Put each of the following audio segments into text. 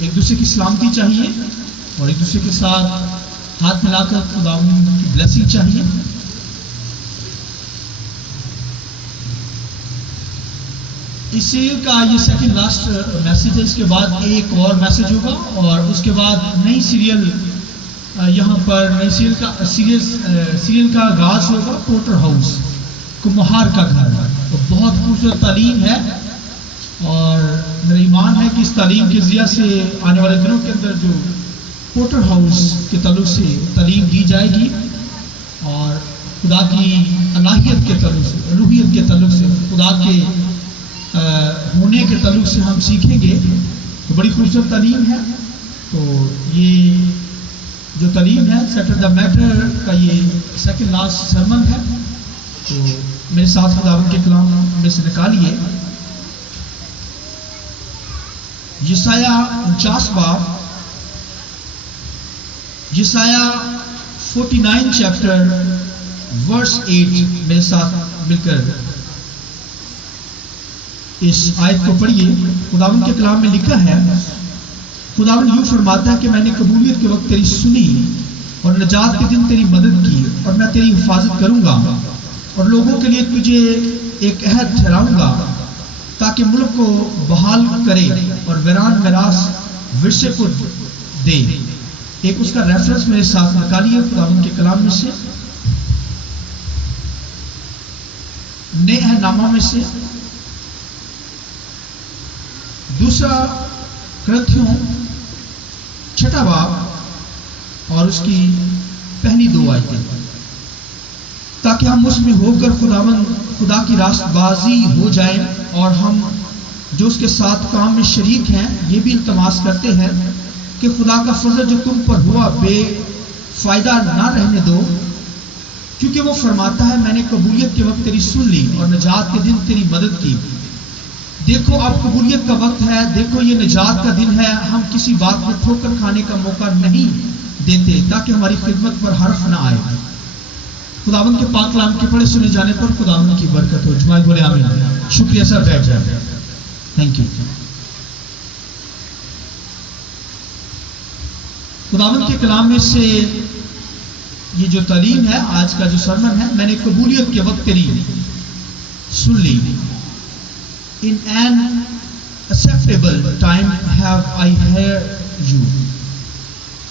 ایک دوسرے کی سلامتی چاہیے اور ایک دوسرے کے ساتھ ہاتھ ملا کر خدا کی بلیسنگ چاہیے. اس سیریل کا یہ سیکنڈ لاسٹ میسج ہے. اس کے بعد ایک اور میسج ہوگا اور اس کے بعد نئی سیریل یہاں پر نئی سیریل کا آغاز ہوگا. پورٹر ہاؤس کمہار کا گھر. تو بہت خوبصورت تعلیم ہے اور میرا ایمان ہے کہ اس تعلیم کے ذریعے سے آنے والے دنوں کے اندر جو پورٹر ہاؤس کے تعلق سے تعلیم دی جائے گی اور خدا کی الہیت کے تعلق سے الوہیت کے تعلق سے خدا کے ہونے کے تعلق سے ہم سیکھیں گے. تو بڑی خوبصورت تعلیم ہے. تو یہ جو تعلیم ہے سیٹل دا میٹر کا یہ سیکنڈ لاسٹ سرمن ہے. تو میرے ساتھ خداوند کے کلام میں سے نکالیے یسایہ 49 باب، یسایہ 49 چیپٹر ورس 8 میرے ساتھ مل کر اس آیت کو پڑھیے. خداوند کے کلام میں لکھا ہے، خداوند یوں فرماتا ہے کہ میں نے قبولیت کے وقت تیری سنی اور نجات کے دن تیری مدد کی اور میں تیری حفاظت کروں گا اور لوگوں کے لیے تجھے ایک عہد ٹھہراؤں گا تاکہ ملک کو بحال کرے اور ویران میراث ورثے کو دے. ایک اس کا ریفرنس میرے ساتھ نکالیے خداوند کے کلام میں سے، نئے عہد نامہ میں سے دوسرا کرنتھیوں 6 باب اور اس کی پہلی 2 آیتیں، تاکہ ہم اس میں ہو کر خدا کی راست بازی ہو جائیں اور ہم جو اس کے ساتھ کام میں شریک ہیں یہ بھی التماس کرتے ہیں کہ خدا کا فضل جو تم پر ہوا بے فائدہ نہ رہنے دو، کیونکہ وہ فرماتا ہے میں نے قبولیت کے وقت تیری سن لی اور نجات کے دن تیری مدد کی. دیکھو اب قبولیت کا وقت ہے، دیکھو یہ نجات کا دن ہے. ہم کسی بات میں ٹھوکر کھانے کا موقع نہیں دیتے تاکہ ہماری خدمت پر حرف نہ آئے. خداوند کے پاک کلام کے پڑھے سنے جانے پر خداوند کی برکت ہو. جماعت بولے آمین. شکریہ سر، بیٹھ جائے. Thank you. خداوند کے کلام میں سے یہ جو تعلیم ہے آج کا جو سرمن ہے، میں نے قبولیت کے وقت تیری سن لی. In an acceptable time have I heard you.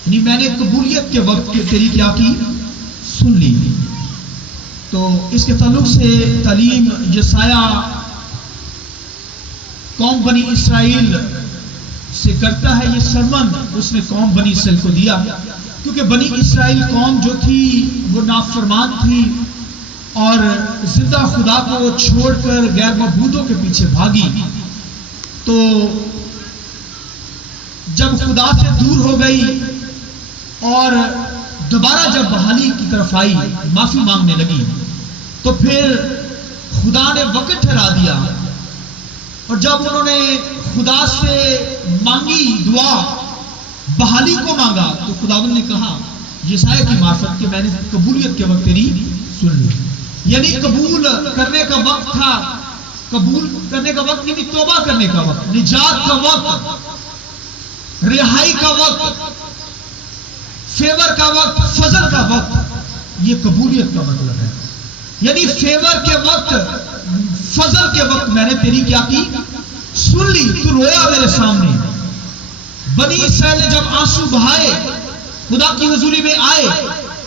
یعنی میں نے قبولیت کے وقت تیری کیا کی؟ سن لی. تو اس کے تعلق سے تعلیم یسایہ قوم بنی اسرائیل سے کرتا ہے. یہ سرمن اس نے قوم بنی اسرائیل کو دیا، کیونکہ بنی اسرائیل قوم جو تھی وہ نافرمان تھی اور زندہ خدا کو وہ چھوڑ کر غیر معبودوں کے پیچھے بھاگی. تو جب خدا سے دور ہو گئی اور دوبارہ جب بحالی کی طرف آئی، معافی مانگنے لگی، تو پھر خدا نے وقت ٹھہرا دیا. اور جب انہوں نے خدا سے مانگی دعا، بحالی کو مانگا، تو خداوند نے کہا یسایہ کی معرفت کہ میں نے قبولیت کے وقت تیری سن لی. یعنی قبول کرنے کا وقت تھا. قبول کرنے کا وقت یعنی توبہ کرنے کا وقت، نجات کا وقت، رہائی کا وقت، فیور کا وقت، فضل کا وقت. یہ قبولیت کا مطلب ہے. یعنی فیور کے وقت، فضل کے وقت میں نے تیری کیا کی؟ سن لی. تو رویا میرے سامنے. بنی اسرائیل نے جب آنسو بہائے، خدا کی حضوری میں آئے،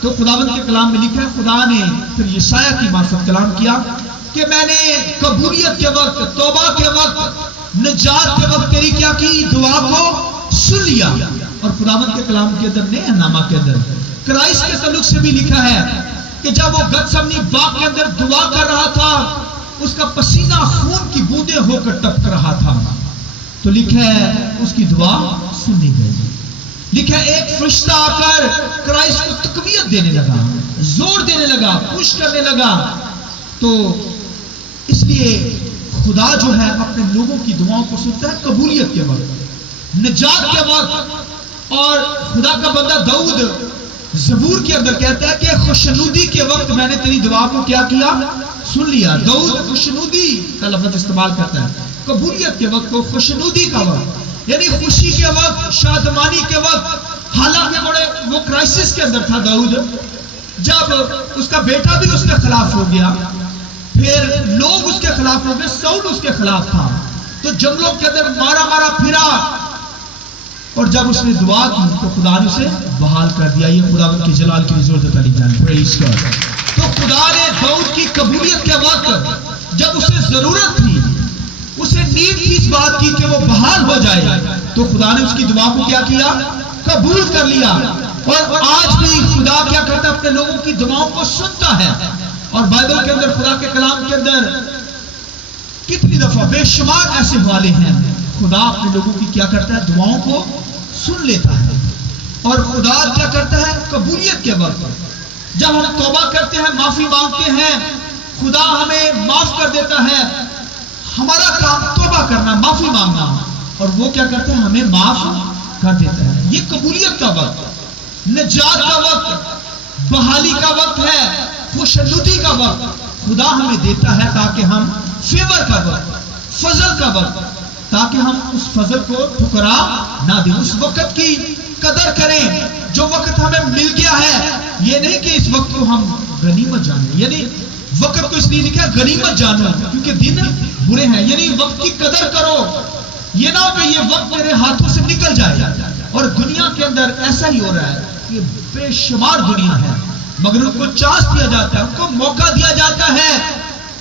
تو خداوند کے کلام میں لکھا ہے خدا نے پھر یسایہ کی معرفت کلام کیا کہ میں نے قبولیت کے وقت، توبہ کے وقت، نجات کے وقت تیری کیا کی؟ دعا کو سن لیا. اور خداوند کے کلام کے اندر نئے نامہ کے اندر کرائسٹ کے تعلق سے بھی لکھا ہے کہ جب وہ گتسمنی باغ کے اندر دعا کر رہا تھا، اس کا پسینہ خون کی بوندیں ہو کر ٹپک رہا تھا، تو لکھا ہے اس کی دعا سنی گئی. لکھا ہے ایک فرشتہ آ کر کرائسٹ کو تقویت دینے لگا، زور دینے لگا، پش کرنے لگا. تو اس لیے خدا جو ہے اپنے لوگوں کی دعاؤں کو سنتا ہے قبولیت کے وقت، نجات کے وقت. اور خدا کا بندہ داؤد زبور کے اندر کہتا ہے کہ خوشنودی کے وقت میں نے تیری دعا کو کیا کیا؟ سن لیا. داؤد خوشنودی کا لفظ استعمال کرتا ہے، قبولیت کے وقت کو خوشنودی کا وقت. یعنی خوشی کے وقت، شادمانی کے وقت، حالانکہ بڑے وہ کرائسس کے اندر تھا داؤد، جب اس کا بیٹا بھی اس کے خلاف ہو گیا، پھر لوگ اس کے خلاف ہو گئے، ساؤل اس کے خلاف تھا، تو جنگلوں کے اندر مارا پھرا، اور جب اس نے دعا کی تو خدا نے اسے بحال کر دیا۔ یہ خداوند کی جلال کی ضرورت علی جان، پریز گاڈ۔ تو خدا نے داؤد کی قبولیت کے وقت جب اسے ضرورت تھی، اسے نیڈ کی اس بات کی کہ وہ بحال ہو جائے، تو خدا نے اس کی دعا کو کیا کیا؟ قبول کر لیا۔ اور آج بھی خدا کیا کرتا ہے؟ اپنے لوگوں کی دعاؤں کو سنتا ہے۔ اور بائبل کے اندر، خدا کے کلام کے اندر کتنی دفعہ بے شمار ایسے حوالے ہیں، خدا اپنے لوگوں کی کیا کرتا ہے؟ دعاؤں کو سن لیتا ہے۔ اور خدا کیا کرتا ہے؟ قبولیت کے وقت جب ہم توبہ کرتے ہیں، معافی مانگتے ہیں، خدا ہمیں معاف کر دیتا ہے۔ ہمارا کام توبہ کرنا، معافی مانگنا، اور وہ کیا کرتا ہے؟ ہمیں معاف کر دیتا ہے۔ یہ قبولیت کا وقت، نجات کا وقت، بحالی کا وقت ہے، خوشنودی کا وقت خدا ہمیں دیتا ہے، تاکہ ہم فیور کا وقت، فضل کا وقت، تاکہ ہم اس فضل کو ٹھکرا نہ دیں، اس وقت کی قدر کریں جو وقت ہمیں مل گیا ہے۔ یہ نہیں کہ اس وقت کو ہم غنیمت جانیں، یعنی وقت کو اس لیے لکھا غنیمت جانو کیونکہ دن برے ہیں، یعنی وقت کی قدر کرو۔ یہ نہ ہو کہ یہ وقت میرے ہاتھوں سے نکل جائے۔ اور دنیا کے اندر ایسا ہی ہو رہا ہے، یہ بے شمار دنیا ہے، مگر ان کو چانس دیا جاتا ہے، ان کو موقع دیا جاتا ہے،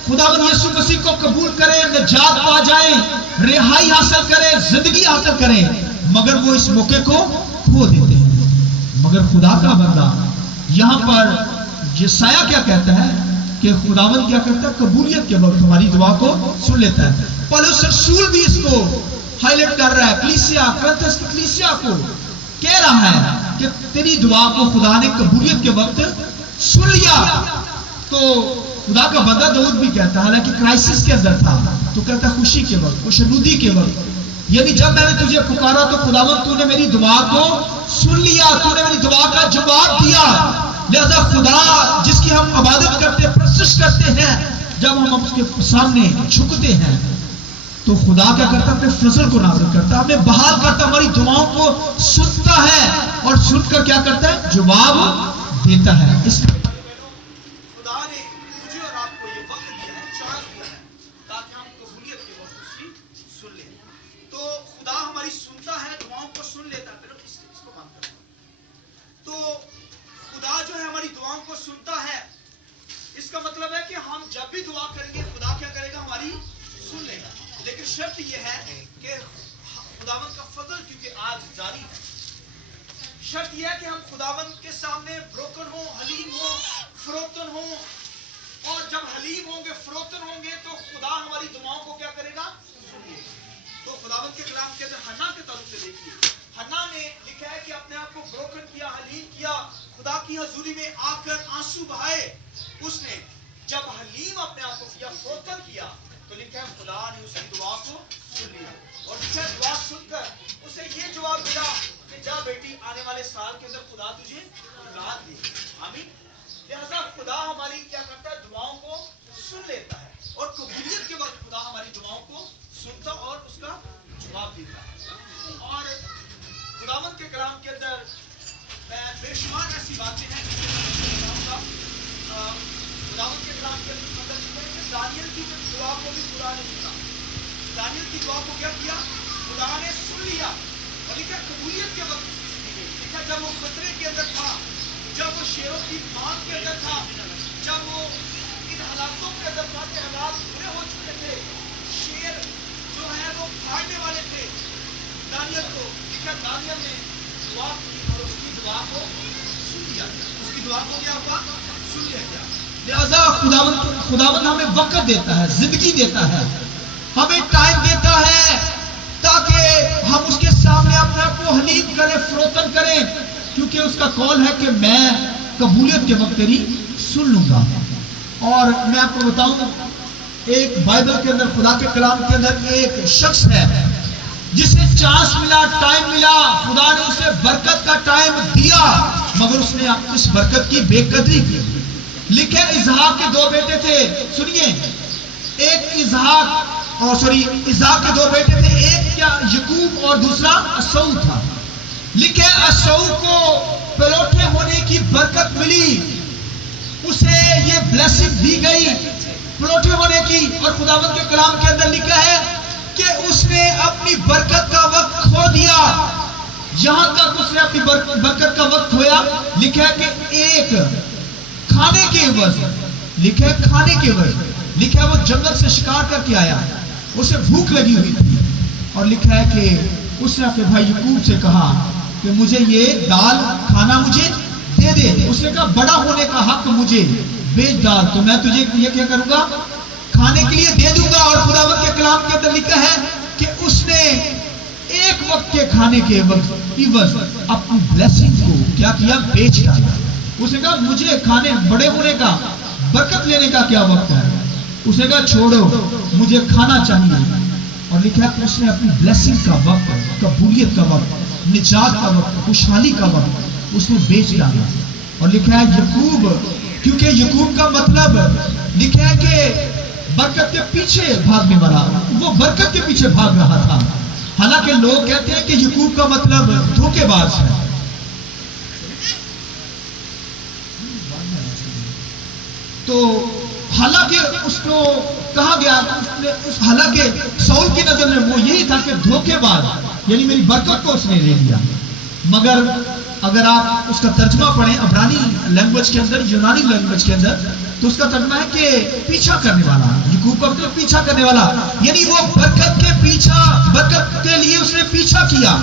خداوند یسوع مسیح کو قبول کریں، نجات پا جائیں، رہائی حاصل کریں، زندگی حاصل کریں، مگر وہ اس موقع کو کھو دیتے ہیں۔ مگر خدا کا بندہ یہاں پر یسایہ کیا کہتا ہے کہ خداوند کیا کرتا ہے؟ قبولیت کے وقت ہماری دعا کو سن لیتا ہے۔ پولس رسول بھی اس کو ہائی لائٹ کر رہا ہے، کرنتھس کی کلیسیا کو کہہ رہا ہے کہ تیری دعا کو خدا نے قبولیت کے وقت سن لیا۔ تو خدا کا بندہ داؤد بھی کہتا ہے، حالانکہ کرائسس کے اندر تھا، تو کہتا ہے خوشی کے وقت، خوشنودی کے وقت، یعنی جب میں نے تجھے پکارا تو خداوند تو نے میری دعا کو سن لیا، تو نے میری دعا کا جواب دیا۔ لہذا خدا جس کی ہم عبادت کرتے، پرستش کرتے ہیں، جب ہم اس کے سامنے جھکتے ہیں تو خدا کیا کرتا ہے؟ اپنے فضل کو نازل کرتا ہے، ہمیں بحال کرتا ہے، ہماری دعاؤں کو سنتا ہے، اور سن کر کیا کرتا ہے؟ جواب دیتا ہے۔ اس خدا نے مجھے اور آپ کو یہ وقت دیا ہے، چانس دیا ہے، تاکہ ہم قبولیت کے وقت اس کی سن لیں۔ تو خدا ہماری سنتا ہے، دعاؤں کو سن لیتا ہے۔ اس کو بند کرتا ہے۔ تو خدا جو ہے ہماری دعاؤں کو سنتا ہے، اس کا مطلب ہے کہ ہم جب بھی دعا کریں گے خدا کیا کرے گا؟ ہماری سن لے گا۔ لیکن شرط یہ ہے کہ خداوند کا فضل کیونکہ آج جاری ہے، شرط یہ ہے کہ ہم خداوند کے سامنے بروکن ہوں، حلیم ہوں، فروتن ہوں، اور جب حلیم ہوں گے، فروتن ہوں گے، تو خدا ہماری دعاؤں کو کیا کرے گا؟ سنیے۔ تو خداوند کے کلام کے اندر حنا کے تعلق سے دیکھیے، حنا نے لکھا ہے کہ اپنے آپ کو بروکن کیا، حلیم کیا، خدا کی حضوری میں آ کر آنسو بہائے۔ اس نے جب حلیم اپنے آپ کو کیا، فروتن کیا، تو لکھا ہے خدا نے اس کی دعا کو سن لیا، اور لکھا ہے دعا سن کر اسے یہ جواب ملا کہ جا بیٹی، آنے والے سال کے اندر خدا تجھے اولاد دے۔ آمین۔ لہذا خدا ہماری کیا کرتا ہے؟ دعاؤں کو سن لیتا ہے، اور قبولیت کے وقت خدا ہماری دعاؤں کو سنتا اور اس کا جواب دیتا ہے۔ اور خداوند کے کلام کے اندر بے شمار ایسی باتیں ہیں جس کے خداوند کے کلام کے اندر دانیل کی دعا کو بھی خدا نے سنا۔ دانیل کی دعا کو کیا کیا؟ خدا نے سن لیا، اور لکھا قبولیت کے وقت، لکھا جب وہ خطرے کے اندر تھا، جب وہ شیروں کی مانگ کے اندر تھا، جب وہ ان حالاتوں کے اندر تھا کہ حالات برے ہو چکے تھے، شیر جو ہے وہ پھاڑنے والے تھے دانیل کو، لکھا دانیل نے دعا کی اور اس کی دعا کو سن لیا، اس کی دعا کو کیا ہوا؟ سن لیا گیا۔ لہذا خداوند ہمیں وقت دیتا ہے، زندگی دیتا ہے، ہمیں ٹائم دیتا ہے، تاکہ ہم اس کے سامنے اپنے آپ کو حلیم کریں، فروتن کریں، کیونکہ اس کا قول ہے کہ میں قبولیت کے وقت تیری سن لوں گا۔ اور میں آپ کو بتاؤں، ایک بائبل کے اندر، خدا کے کلام کے اندر ایک شخص ہے جسے چانس ملا، ٹائم ملا، خدا نے اسے برکت کا ٹائم دیا، مگر اس نے اس برکت کی بے قدری کی۔ لکھے اسحاق کے دو بیٹے تھے، سنیے، ایک اسحاق اور سوری اسحاق کے 2 بیٹے تھے، ایک کیا یعقوب اور دوسرا عیسو تھا. لکھے عیسو کو پلوٹے ہونے کی برکت ملی، اسے یہ بلیسنگ دی گئی پلوٹے ہونے کی. اور خداوند کے کلام کے اندر لکھا ہے کہ اس نے اپنی برکت کا وقت کھو دیا. یہاں تک اس نے اپنی برکت کا وقت کھویا. لکھا ہے کہ ایک کھانے کے عوض، لکھا ہے کھانے کے عوض، لکھا ہے وہ جنگل سے شکار کر کے آیا، اسے بھوک لگی ہوئی تھی، اور لکھا ہے کہ اس نے اپنے بھائی یعقوب سے کہا کہ مجھے یہ دال کھانا مجھے دے دے. اس نے کہا بڑا ہونے کا حق مجھے بیچ ڈال تو میں تجھے یہ کیا کروں گا، کھانے کے لیے دے دوں گا. اور خداوند کے کلام کے اندر لکھا ہے کہ اس نے ایک وقت کے کھانے کے عوض اپنی بلیسنگ کو کیا کیا، بیچ ڈالا. اس نے کہا مجھے کھانے بڑے ہونے کا، برکت لینے کا کیا وقت ہے. اس نے کہا چھوڑو مجھے کھانا چاہیے. اور لکھا ہے کہ اس نے اپنی بلیسنگ کا وقت، قبولیت کا وقت، نجات کا وقت، خوشحالی کا وقت اس نے بیچ ڈالا. اور لکھا ہے یعقوب، کیونکہ یعقوب کا مطلب لکھا ہے کہ برکت کے پیچھے بھاگنے والا، وہ برکت کے پیچھے بھاگ رہا تھا. حالانکہ لوگ کہتے ہیں کہ یعقوب کا مطلب دھوکے باز ہے. تو حالانکہ اس کو کہا گیا، حالانکہ ساؤل کی نظر میں وہ یہی تھا کہ دھوکے باز، یعنی میری برکت کو اس نے لے لیا. مگر اگر آپ اس کا ترجمہ پڑھیں عبرانی لینگویج کے اندر، یونانی لینگویج کے اندر، تو اس کا ترجمہ ہے کہ پیچھا کرنے والا. یعقوب کا مطلب پیچھا کرنے والا، یعنی وہ برکت کے پیچھا، برکت کے لیے اس نے پیچھا کیا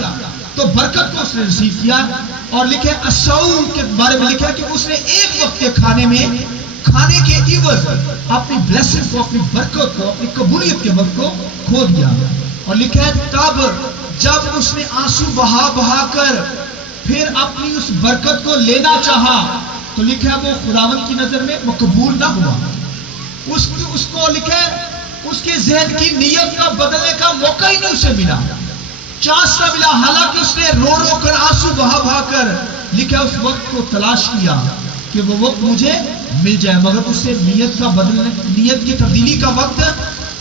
تو برکت کو اس نے ریسیو کیا. اور لکھے عیسو کے بارے میں لکھا ہے کہ اس نے ایک وقت کے کھانے میں، کھانے کے عوض اپنی بلیسنگ کو، اپنی برکت کو، اپنی قبولیت کے وقت کو کھو دیا. اور لکھا ہے تب جب اس نے آنسو بہا بہا کر پھر اپنی اس برکت کو لینا چاہا تو لکھا ہے وہ خداوند کی نظر میں مقبول نہ ہوا. اس کو لکھا ہے اس کے ذہن کی نیت کا بدلنے کا موقع ہی نہیں اسے ملا، چانس نہ ملا. حالانکہ اس نے رو رو کر، آنسو بہا بہا کر لکھا اس وقت کو تلاش کیا کہ وہ وقت مجھے مل جائے، مگر اسے نیت کا بدلنے، نیت کی تبدیلی کا وقت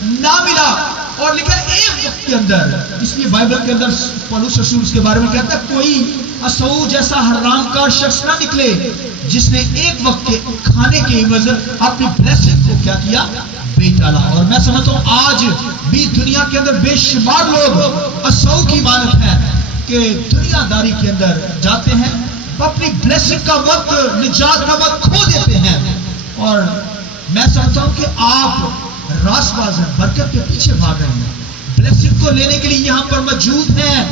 نہ ملا. اور لکھا ہے ایک وقت کے اندر، اس لیے بائبل کے اندر پولس رسول اس کے بارے میں کہتا ہے کوئی عیسو جیسا حرام کار شخص نہ نکلے جس نے ایک وقت کے کھانے کے عوض اپنی بلیسنگ کو کیا کیا، بیچ ڈالا. اور میں سمجھتا ہوں آج بھی دنیا کے اندر بے شمار لوگ عیسو کی مانت ہے کہ دنیا داری کے اندر جاتے ہیں، اپنی بلیسنگ کا وقت، نجات کا وقت کھو دیتے ہیں. اور میں سمجھتا ہوں کہ آپ راست باز ہیں، برکت کے پیچھے بھاگ رہے ہیں. بلیسنگ کو لینے کے لیے یہاں پر موجود ہیں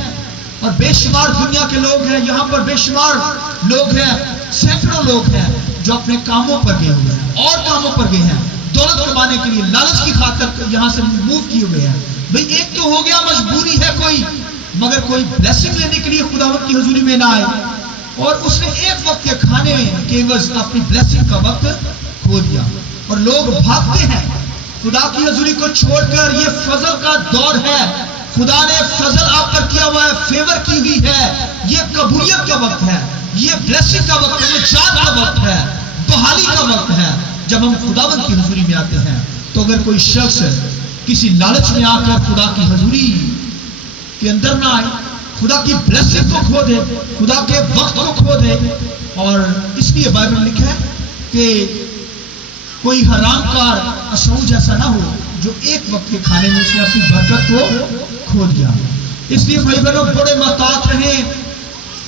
اور بے شمار دنیا کے لوگ ہیں، یہاں پر بے شمار لوگ ہیں، سینکڑوں لوگ ہیں جو اپنے کاموں پر گئے ہوئے ہیں، اور کاموں پر گئے ہیں، دولت کمانے کے لیے، لالچ کی خاطر یہاں سے موو کیے ہوئے ہیں. بھئی ایک تو ہو گیا مجبوری ہے کوئی، مگر کوئی بلیسنگ لینے کے لیے خداوند کی حضوری میں نہ آئے. اور اس نے ایک وقت کے کھانے کے عوض اپنی بلیسنگ کا وقت کھو دیا. اور لوگ بھاگتے ہیں خدا کی حضوری کو چھوڑ کر. یہ فضل کا دور ہے، خدا نے فضل آپ پر کیا ہوا ہے، فیور کی ہوئی ہے. یہ قبولیت کا وقت ہے، یہ بلیسنگ کا وقت ہے، نجات کا وقت ہے، بحالی کا وقت ہے. جب ہم خداوند کی حضوری میں آتے ہیں تو اگر کوئی شخص کسی لالچ میں آ کر خدا کی حضوری کے اندر نہ آئے، خدا کی بلیسنگ کو کھو دے، خدا کے وقت کو کھو دے. اور اس لیے بائبل میں لکھا ہے کہ کوئی حرام کار عیسو جیسا نہ ہو جو ایک وقت کے کھانے میں اس نے اپنی برکت کو کھو دیا. اس لیے بھائی بہنوں بڑے محتاط رہیں.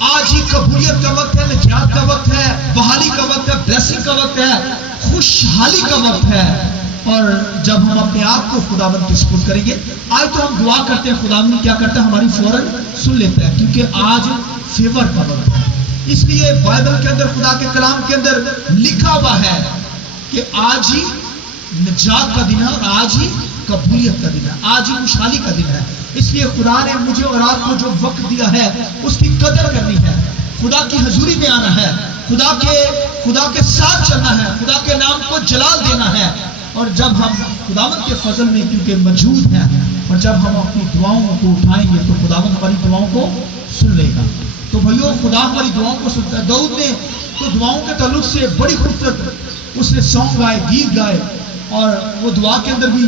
آج ہی قبولیت کا وقت ہے، نجات کا وقت ہے، بحالی کا وقت ہے، بلیسنگ کا وقت ہے، خوشحالی کا وقت ہے. اور جب ہم اپنے آپ کو خداوند کے سپرد کریں گے، آج تو ہم دعا کرتے ہیں، خداوند کیا کرتا ہے، ہماری فوراً سن لیتا ہے، کیونکہ آج فیور کا وقت ہے. اس لیے بائبل کے اندر، خدا کے کلام کے اندر لکھا ہوا ہے کہ آج ہی نجات کا دن ہے، اور آج ہی قبولیت کا دن ہے، آج ہی خوشحالی کا دن ہے. اس لیے خدا نے مجھے اور آپ کو جو وقت دیا ہے اس کی قدر کرنی ہے، خدا کی حضوری میں آنا ہے، خدا کے ساتھ چلنا ہے، خدا کے نام کو جلال دینا ہے. اور جب ہم خداوند کے فضل میں کیونکہ موجود ہیں، اور جب ہم اپنی دعاؤں کو اٹھائیں گے تو خداوند ہماری دعاؤں کو سن لے گا. تو بھائیو خدا ہماری دعاؤں کو سنتا ہے. داؤد نے تو دعاؤں کے تعلق سے بڑی خوبصورت اس نے سانگ گائے، گیت گائے، اور وہ دعا کے اندر بھی